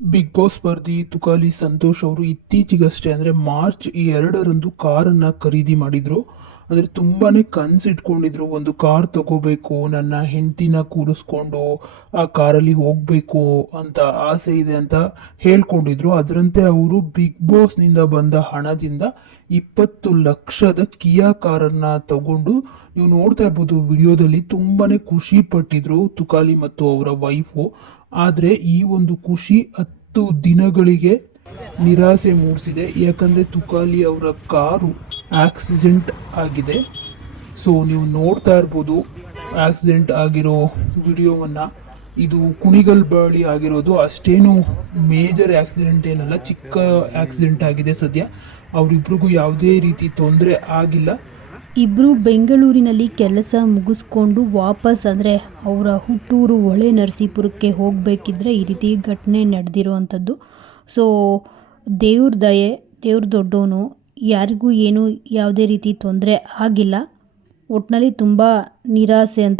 Big Boss ಸ್ಪರ್ಧಿ ತುಕಾಲಿ ಸಂತೋಷ್ ಅವರು ಇತ್ತೀಚೆಗಷ್ಟೇ ಅಂದರೆ ಮಾರ್ಚ್ ಎರಡರಂದು ಕಾರನ್ನು ಖರೀದಿ ಮಾಡಿದರು. ಅಂದರೆ ತುಂಬಾ ಕನ್ಸು ಇಟ್ಕೊಂಡಿದ್ರು, ಒಂದು ಕಾರ್ ತಗೋಬೇಕು, ನನ್ನ ಹೆಂಡತಿನ ಕೂರಿಸ್ಕೊಂಡು ಆ ಕಾರಲ್ಲಿ ಹೋಗಬೇಕು ಅಂತ ಆಸೆ ಇದೆ ಅಂತ ಹೇಳ್ಕೊಂಡಿದ್ರು. ಅದರಂತೆ ಅವರು ಬಿಗ್ ಬಾಸ್ನಿಂದ ಬಂದ ಹಣದಿಂದ ಇಪ್ಪತ್ತು ಲಕ್ಷದ ಕಿಯಾ ಕಾರನ್ನು ತಗೊಂಡು, ನೀವು ನೋಡ್ತಾ ಇರ್ಬೋದು, ವಿಡಿಯೋದಲ್ಲಿ ತುಂಬಾ ಖುಷಿ ಪಟ್ಟಿದ್ರು ತುಕಾಲಿ ಮತ್ತು ಅವರ ವೈಫು ಆದರೆ ಈ ಒಂದು ಖುಷಿ ಹತ್ತು ದಿನಗಳಿಗೆ ನಿರಾಸೆ ಮೂಡಿಸಿದೆ. ಯಾಕಂದರೆ ತುಕಾಲಿ ಅವರ ಕಾರು ಆಕ್ಸಿಡೆಂಟ್ ಆಗಿದೆ. ಸೊ ನೀವು ನೋಡ್ತಾ ಇರ್ಬೋದು, ಆಕ್ಸಿಡೆಂಟ್ ಆಗಿರೋ ವಿಡಿಯೋವನ್ನು. ಇದು ಕುಣಿಗಲ್ ಬಳಿ ಆಗಿರೋದು. ಅಷ್ಟೇನು ಮೇಜರ್ ಆಕ್ಸಿಡೆಂಟ್ ಏನಲ್ಲ, ಚಿಕ್ಕ ಆಕ್ಸಿಡೆಂಟ್ ಆಗಿದೆ ಸದ್ಯ. ಅವರಿಬ್ರಿಗೂ ಯಾವುದೇ ರೀತಿ ತೊಂದರೆ ಆಗಿಲ್ಲ. ಇಬ್ಬರು ಬೆಂಗಳೂರಿನಲ್ಲಿ ಕೆಲಸ ಮುಗಿಸ್ಕೊಂಡು ವಾಪಸ್ ಅಂದರೆ ಅವರ ಹುಟ್ಟೂರು ಹೊಳೆ ನರಸೀಪುರಕ್ಕೆ ಹೋಗಬೇಕಿದ್ರೆ ಈ ರೀತಿ ಘಟನೆ ನಡೆದಿರುವಂಥದ್ದು ಸೊ ದೇವ್ರ ದಯೆ, ದೇವ್ರ ದೊಡ್ಡವನು ಯಾರಿಗೂ ಏನು ಯಾವುದೇ ರೀತಿ ತೊಂದರೆ ಆಗಿಲ್ಲ. ಒಟ್ಟಿನಲ್ಲಿ ತುಂಬ ನಿರಾಸೆ ಅಂತ